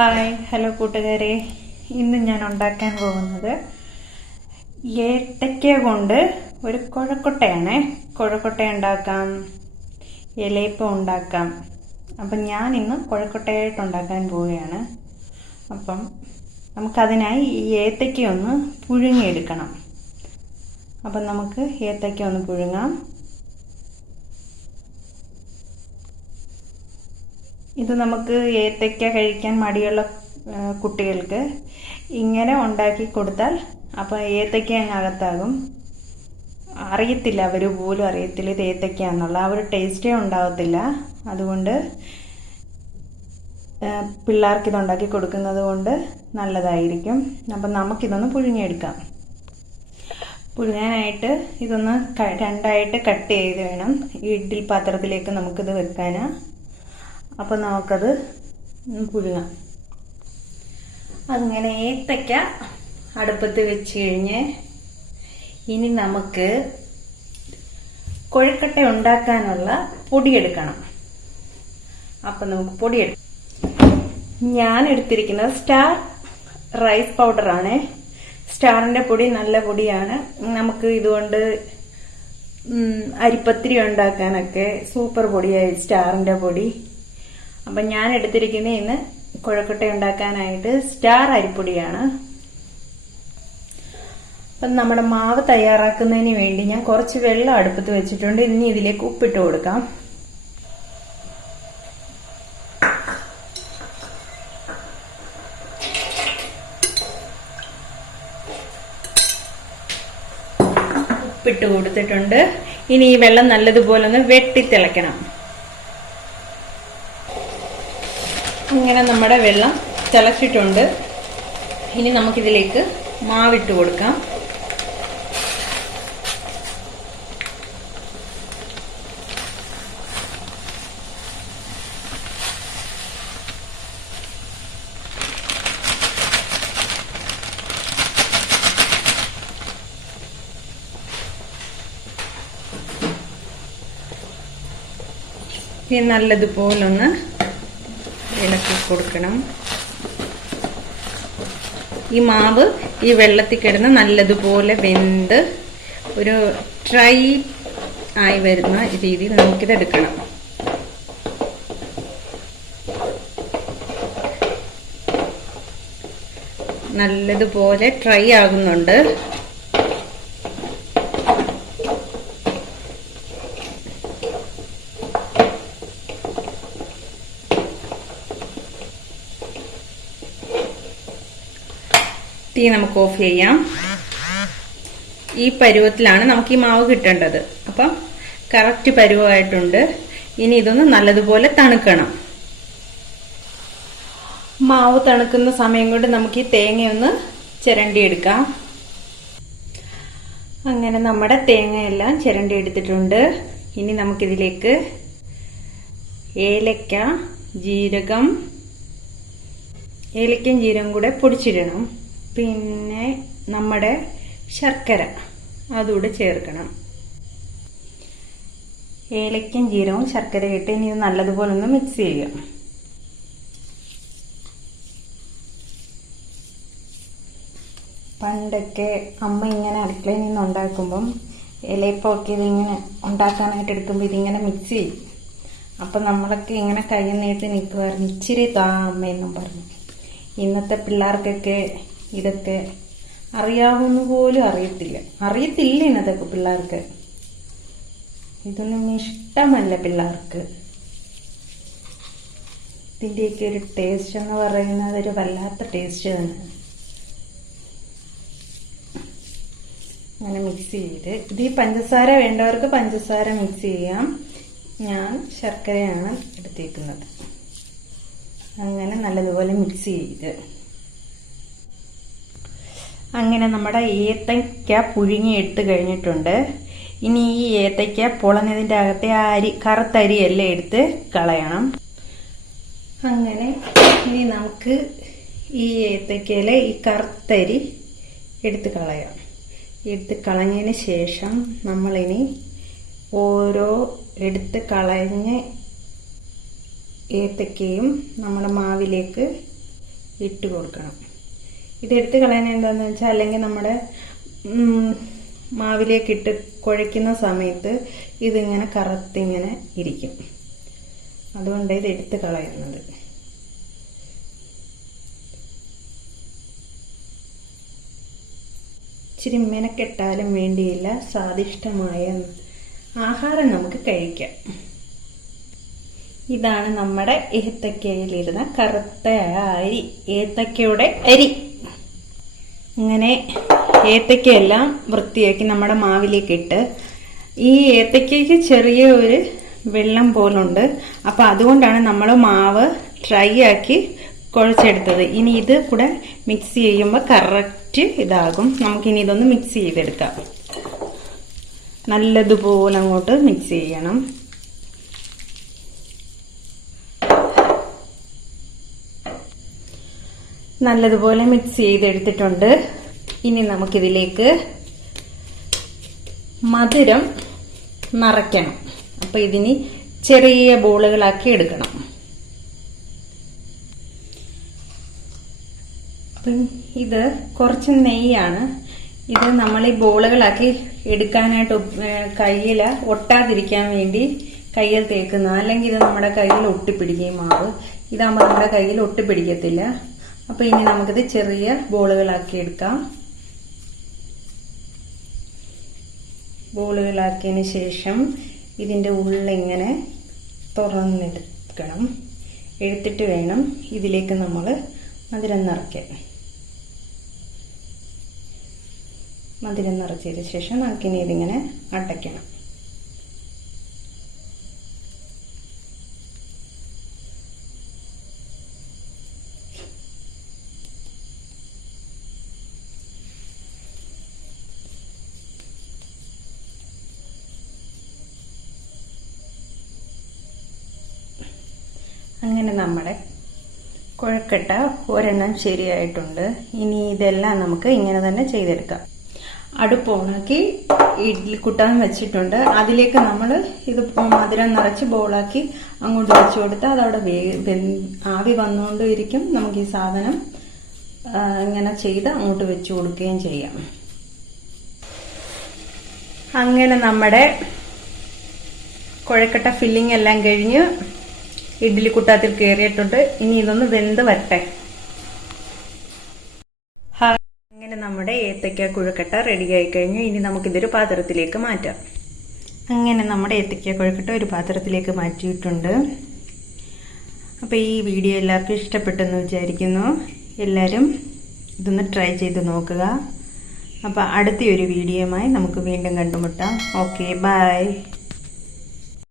Hi hello കൂട്ടുകാരെ, ഇന്ന് ഞാൻ ഉണ്ടാക്കാൻ പോകുന്നത് ഏത്തയ്ക്ക കൊണ്ട് ഒരു കുഴക്കൊട്ടയാണ്. കുഴക്കൊട്ട ഉണ്ടാക്കാം, ഇലയപ്പം ഉണ്ടാക്കാം. അപ്പം ഞാൻ ഇന്ന് കുഴക്കൊട്ടയായിട്ട് ഉണ്ടാക്കാൻ പോവുകയാണ്. അപ്പം നമുക്കതിനായി ഈ ഏത്തയ്ക്ക ഒന്ന് പുഴുങ്ങിയെടുക്കണം. അപ്പം നമുക്ക് ഏത്തയ്ക്ക ഒന്ന് പുഴുങ്ങാം. ഇത് നമുക്ക് ഏത്തയ്ക്ക കഴിക്കാൻ മടിയുള്ള കുട്ടികൾക്ക് ഇങ്ങനെ ഉണ്ടാക്കി കൊടുത്താൽ അപ്പോൾ ഏത്തയ്ക്ക അങ്ങ് അകത്താകും. അറിയത്തില്ല, അവർ പോലും അറിയത്തില്ല ഇത് ഏത്തയ്ക്ക എന്നുള്ള ആ ഒരു ടേസ്റ്റേ ഉണ്ടാകത്തില്ല. അതുകൊണ്ട് പിള്ളേർക്ക് ഇതുണ്ടാക്കി കൊടുക്കുന്നത് കൊണ്ട് നല്ലതായിരിക്കും. അപ്പം നമുക്കിതൊന്ന് പുഴുങ്ങിയെടുക്കാം. പുഴുങ്ങാനായിട്ട് ഇതൊന്ന് രണ്ടായിട്ട് കട്ട് ചെയ്ത് വേണം ഇഡ്ഡലി പാത്രത്തിലേക്ക് നമുക്കിത് വെക്കാൻ. അപ്പം നമുക്കത് പുഴുങ്ങാം. അങ്ങനെ ഏത്തയ്ക്ക അടുപ്പത്ത് വെച്ച് കഴിഞ്ഞ് ഇനി നമുക്ക് കൊഴുക്കട്ട ഉണ്ടാക്കാനുള്ള പൊടിയെടുക്കണം. അപ്പം നമുക്ക് പൊടിയെടുക്കാം. ഞാൻ എടുത്തിരിക്കുന്നത് സ്റ്റാർ റൈസ് പൗഡറാണ്. സ്റ്റാറിൻ്റെ പൊടി നല്ല പൊടിയാണ്. നമുക്ക് ഇതുകൊണ്ട് അരിപ്പത്തിരി ഉണ്ടാക്കാനൊക്കെ സൂപ്പർ പൊടിയായി സ്റ്റാറിൻ്റെ പൊടി. അപ്പം ഞാൻ എടുത്തിരിക്കുന്നത് ഇന്ന് കുഴക്കൊട്ട ഉണ്ടാക്കാനായിട്ട് സ്റ്റാർ അരിപ്പൊടിയാണ്. അപ്പം നമ്മുടെ മാവ് തയ്യാറാക്കുന്നതിന് വേണ്ടി ഞാൻ കുറച്ച് വെള്ളം അടുപ്പത്ത് വെച്ചിട്ടുണ്ട്. ഇനി ഇതിലേക്ക് ഉപ്പിട്ട് കൊടുക്കാം. ഉപ്പിട്ട് കൊടുത്തിട്ടുണ്ട്. ഇനി ഈ വെള്ളം നല്ലതുപോലെ ഒന്ന് വെട്ടിത്തിളയ്ക്കണം. ഇങ്ങനെ നമ്മുടെ വെള്ളം തിളച്ചിട്ടുണ്ട്. ഇനി നമുക്കിതിലേക്ക് മാവിട്ട് കൊടുക്കാം. ഇനി നല്ലതുപോലൊന്ന് ഇളക്കി കൊടുക്കണം. ഈ മാവ് ഈ വെള്ളത്തിൽ കിടന്ന് നല്ലതുപോലെ വെന്ത് ഒരു ഡ്രൈ ആയി വരുന്ന രീതിയിൽ നമുക്കിതെടുക്കണം. നല്ലതുപോലെ ഡ്രൈ ആകുന്നുണ്ട്. തീ നമുക്ക് ഓഫ് ചെയ്യാം. ഈ പരുവത്തിലാണ് നമുക്ക് ഈ മാവ് കിട്ടേണ്ടത്. അപ്പം കറക്റ്റ് പരുവമായിട്ടുണ്ട്. ഇനി ഇതൊന്ന് നല്ലതുപോലെ തണുക്കണം. മാവ് തണുക്കുന്ന സമയം കൊണ്ട് നമുക്ക് ഈ തേങ്ങയൊന്ന് ചിരണ്ടിയെടുക്കാം. അങ്ങനെ നമ്മുടെ തേങ്ങയെല്ലാം ചിരണ്ടി എടുത്തിട്ടുണ്ട്. ഇനി നമുക്കിതിലേക്ക് ഏലക്ക, ജീരകം, ഏലക്കയും ജീരകം കൂടെ പൊടിച്ചിടണം. പിന്നെ നമ്മുടെ ശർക്കര അതുകൂടെ ചേർക്കണം. ഏലക്കയും ജീരകവും ശർക്കര ഇട്ട് ഇനി ഇത് നല്ലതുപോലെ ഒന്ന് മിക്സ് ചെയ്യാം. പണ്ടൊക്കെ അമ്മ ഇങ്ങനെ അടുക്കളയിൽ നിന്ന് ഉണ്ടാക്കുമ്പം ഇലയപ്പമൊക്കെ ഇതിങ്ങനെ ഉണ്ടാക്കാനായിട്ട് എടുക്കുമ്പോൾ ഇതിങ്ങനെ മിക്സ് ചെയ്യും. അപ്പം നമ്മളൊക്കെ ഇങ്ങനെ കൈ നീട്ടി നിൽക്കുമായിരുന്നു, ഇച്ചിരി താ അമ്മയെന്നും പറഞ്ഞു. ഇന്നത്തെ പിള്ളേർക്കൊക്കെ ഇതൊക്കെ അറിയാവുന്ന പോലും അറിയത്തില്ല ഇന്നതൊക്കെ പിള്ളേർക്ക്. ഇതൊന്നും ഇഷ്ടമല്ല പിള്ളേർക്ക്. ഇതിൻ്റെയൊക്കെ ഒരു ടേസ്റ്റ് എന്ന് പറയുന്നത് ഒരു വല്ലാത്ത ടേസ്റ്റ് തന്നെ. അങ്ങനെ മിക്സ് ചെയ്ത് ഇത് ഈ പഞ്ചസാര വേണ്ടവർക്ക് പഞ്ചസാര മിക്സ് ചെയ്യാം. ഞാൻ ശർക്കരയാണ് എടുത്തേക്കുന്നത്. അങ്ങനെ നല്ലതുപോലെ മിക്സ് ചെയ്ത് അങ്ങനെ നമ്മുടെ ഏത്തയ്ക്ക പുഴുങ്ങി എടുത്ത് കഴിഞ്ഞിട്ടുണ്ട്. ഇനി ഈ ഏത്തയ്ക്ക പൊളഞ്ഞതിൻ്റെ അകത്തെ ആ കറുത്തരിയെല്ലാം എടുത്ത് കളയണം. അങ്ങനെ ഇനി നമുക്ക് ഈ ഏത്തയ്ക്കയിലെ ഈ കറുത്തരി എടുത്ത് കളയാം. എടുത്ത് കളഞ്ഞതിന് ശേഷം നമ്മളിനി ഓരോ എടുത്ത് കളഞ്ഞ് ഏത്തയ്ക്കയും നമ്മുടെ മാവിലേക്ക് ഇട്ട് കൊടുക്കണം. ഇതെടുത്ത് കളയാൻ എന്താണെന്ന് വെച്ചാൽ അല്ലെങ്കിൽ നമ്മുടെ മാവിലേക്ക് ഇട്ട് കുഴയ്ക്കുന്ന സമയത്ത് ഇതിങ്ങനെ കറുത്തിങ്ങനെ ഇരിക്കും. അതുകൊണ്ട് ഇത് എടുത്ത് കളയുന്നത്. ഇച്ചിരി മെനക്കെട്ടാലും വേണ്ടിയില്ല, സ്വാദിഷ്ടമായ ആഹാരം നമുക്ക് കഴിക്കാം. ഇതാണ് നമ്മുടെ ഏത്തക്കയിലിരുന്ന കറുത്ത അരി, ഏത്തക്കയുടെ അരി. ഇങ്ങനെ ഏത്തക്കയെല്ലാം വൃത്തിയാക്കി നമ്മുടെ മാവിലേക്ക് ഇട്ട്, ഈ ഏത്തക്കയ്ക്ക് ചെറിയ ഒരു വെള്ളം പോലുണ്ട്. അപ്പം അതുകൊണ്ടാണ് നമ്മൾ മാവ് ഡ്രൈ ആക്കി കുഴച്ചെടുത്തത്. ഇനി ഇത് കൂടെ മിക്സ് ചെയ്യുമ്പോൾ കറക്റ്റ് ഇതാകും. നമുക്കിനി ഇതൊന്ന് മിക്സ് ചെയ്തെടുക്കാം. നല്ലതുപോലെ അങ്ങോട്ട് മിക്സ് ചെയ്യണം. നല്ലതുപോലെ മിക്സ് ചെയ്തെടുത്തിട്ടുണ്ട്. ഇനി നമുക്കിതിലേക്ക് മധുരം നിറയ്ക്കണം. അപ്പം ഇതിന് ചെറിയ ബോളുകളാക്കി എടുക്കണം. അപ്പം ഇത് കുറച്ച് നെയ്യാണ്. ഇത് നമ്മൾ ഈ ബോളുകളാക്കി എടുക്കാനായിട്ട് കയ്യിൽ ഒട്ടാതിരിക്കാൻ വേണ്ടി കയ്യിൽ തേക്കുന്ന, അല്ലെങ്കിൽ ഇത് നമ്മുടെ കയ്യിൽ ഒട്ടിപ്പിടിക്കുകയും മാവ്. ഇതാകുമ്പോൾ നമ്മുടെ കയ്യിൽ ഒട്ടിപ്പിടിക്കത്തില്ല. അപ്പം ഇനി നമുക്കിത് ചെറിയ ബോളുകളാക്കി എടുക്കാം. ബോളുകളാക്കിയതിന് ശേഷം ഇതിൻ്റെ ഉള്ളിങ്ങനെ തുറന്നെടുക്കണം. എടുത്തിട്ട് വേണം ഇതിലേക്ക് നമ്മൾ മധുരം നിറയ്ക്കാൻ. മധുരം നിറച്ചതിന് ശേഷം നമുക്കിനി ഇതിങ്ങനെ അടയ്ക്കണം. അങ്ങനെ നമ്മുടെ കുഴക്കട്ട ഒരെണ്ണം ശരിയായിട്ടുണ്ട്. ഇനി ഇതെല്ലാം നമുക്ക് ഇങ്ങനെ തന്നെ ചെയ്തെടുക്കാം. അടുപ്പ് ഓണാക്കി ഇഡ്ഡലി കുട്ടാൻ വെച്ചിട്ടുണ്ട്. അതിലേക്ക് നമ്മൾ ഇത് മധുരം നിറച്ച് ബോളാക്കി അങ്ങോട്ട് വെച്ച് കൊടുത്താൽ അതവിടെ ആവി വന്നുകൊണ്ടിരിക്കും. നമുക്ക് ഈ സാധനം ഇങ്ങനെ ചെയ്ത് അങ്ങോട്ട് വെച്ച് കൊടുക്കുകയും ചെയ്യാം. അങ്ങനെ നമ്മുടെ കുഴക്കട്ട ഫില്ലിംഗ് എല്ലാം കഴിഞ്ഞ് ഇഡ്ഡലി കുട്ടാത്തിൽ കയറിയിട്ടുണ്ട്. ഇനി ഇതൊന്ന് വെന്ത് വരട്ടെ. അങ്ങനെ നമ്മുടെ ഏത്തക്ക കുഴക്കട്ട റെഡിയായി കഴിഞ്ഞു. ഇനി നമുക്കിതൊരു പാത്രത്തിലേക്ക് മാറ്റാം. അങ്ങനെ നമ്മുടെ ഏത്തക്ക കുഴക്കട്ട ഒരു പാത്രത്തിലേക്ക് മാറ്റിയിട്ടുണ്ട്. അപ്പോൾ ഈ വീഡിയോ എല്ലാവർക്കും ഇഷ്ടപ്പെട്ടെന്ന് വിചാരിക്കുന്നു. എല്ലാവരും ഇതൊന്ന് ട്രൈ ചെയ്ത് നോക്കുക. അപ്പോൾ അടുത്ത ഒരു വീഡിയോയുമായി നമുക്ക് വീണ്ടും കണ്ടുമുട്ടാം. Okay, by.